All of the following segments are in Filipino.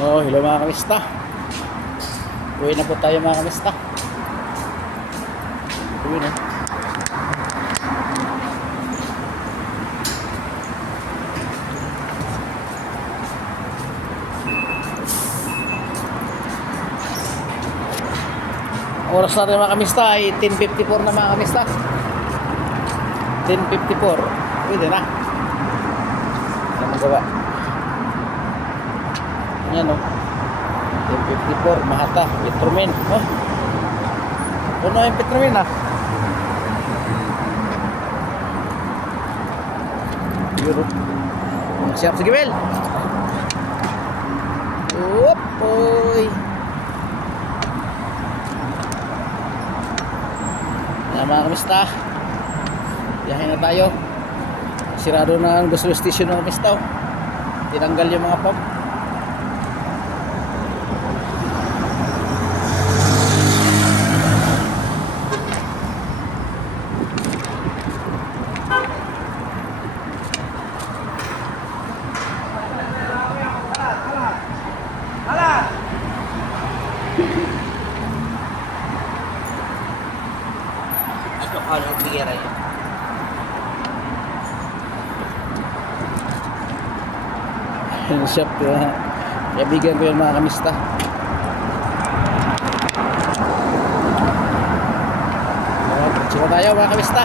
Oh, hello mga kamista. Uwi na po tayo mga kamista. Uwi na. Ang oras natin mga kamista ay 10:54 na mga kamista. 10:54. Pwede na. Ano magawa? Yan o. 10:54. Mahata. Petromin. Oh. Puno yung Petromin ah. Yun o. Siap. Sige Bel. Oop. Oy. Yan mga kamista. Biyahe na tayo. Sirado na ang gas station ng kamista. Tinanggal yung mga pump. Yung shop kaibigan ko yung mga kamista. Sila tayo mga kamista.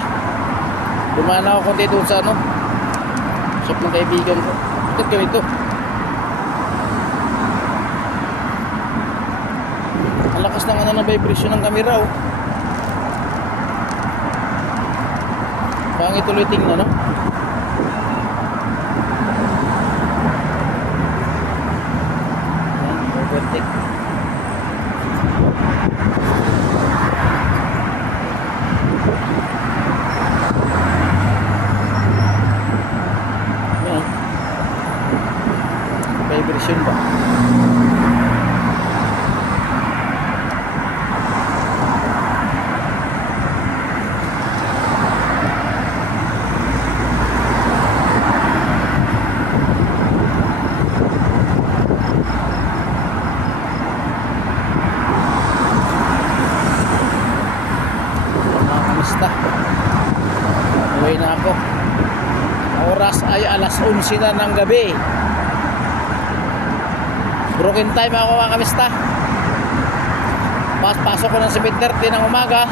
Dumaan ako konti doon sa shop ng kaibigan ko. Bakit ganito? Ang lakas ng vibration ng camera oh. Pangit tuloy tingnan no? Overtake. Vibration ba? Uwi na ako. Oras ay alas 11 na ng gabi. Broken time ako mga kamista. Pasok ko ng 7:30 ng umaga.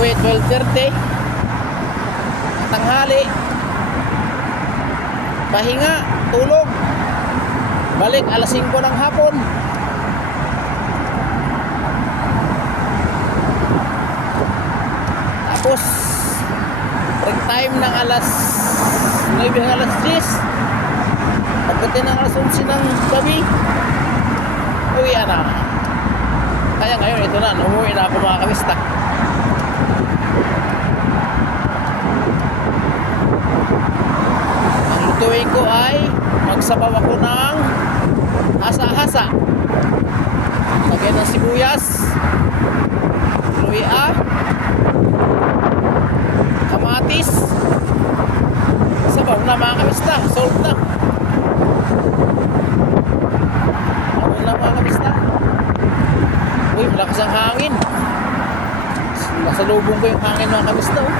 Uwi 12:30. Tanghali. Pahinga, tulog. Balik alas 5 ng hapon. Tapos break time ng alas 9 hanggang alas 10. Pagdating ng alas 11 ng gabi, uwi na. Kaya ngayon ito na, umuwi na ako mga kamista. Ang lutuin ko ay magsabaw ako ng hasa-hasa. Lagyan ng sibuyas, luya, kamatis, sabaw na mga kamista, solve na. Sabaw na mga kamista. Uy, malakas ang hangin. Nasa lubong ko yung hangin mga kamista oh.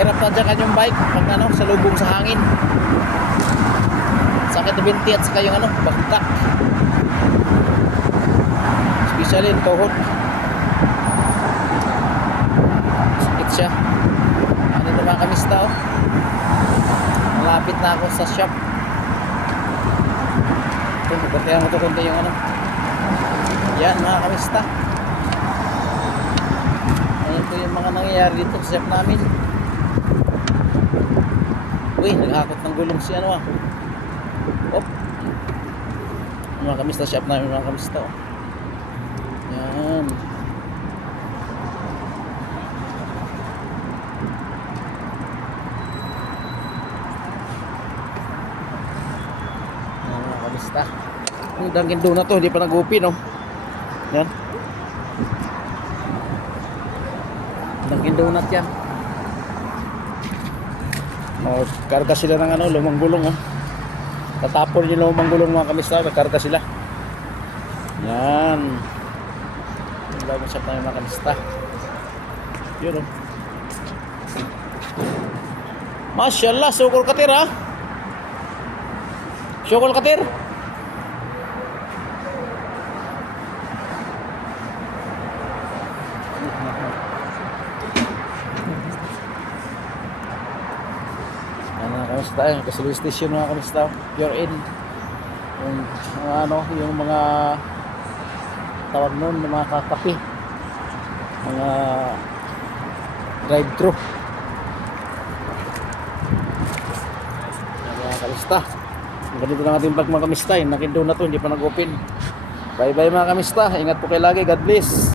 Hirap na dyan yung bike pag sa lubong sa hangin. Sakit na binti at saka yung bagtak. Especially yung tuhod. Siya. Ano na mga kamista oh. Malapit na ako sa shop. Ito, magkatihan ko ito kunti yung yan mga kamista. Ayan po yung mga nangyayari dito sa shop namin. Uy, naghakot ng gulong si Op. Mga kamista, shop namin mga kamista oh. Yan. Yung Dunkin Donut to, hindi pa nag-open no. Yan. Dunkin Donut yan. Oh, karga sila ng ano, lumang gulong oh. Tatapon yung lumang gulong mga kamista, karga sila. Yan. Yung bagong shop na yung mga kamista. Yun oh. Masyaallah, sukol katir ha. Sukol katir. Kamusta eh, gasoline station mga kamusta, pure in yung mga ano, yung mga tawag nun, yung mga kakape, mga drive thru mga kamusta. Ganito lang ating vlog mga kamusta, yung nakindo na to, hindi pa nag-open. Bye bye mga kamusta, ingat po kayo lagi, God bless.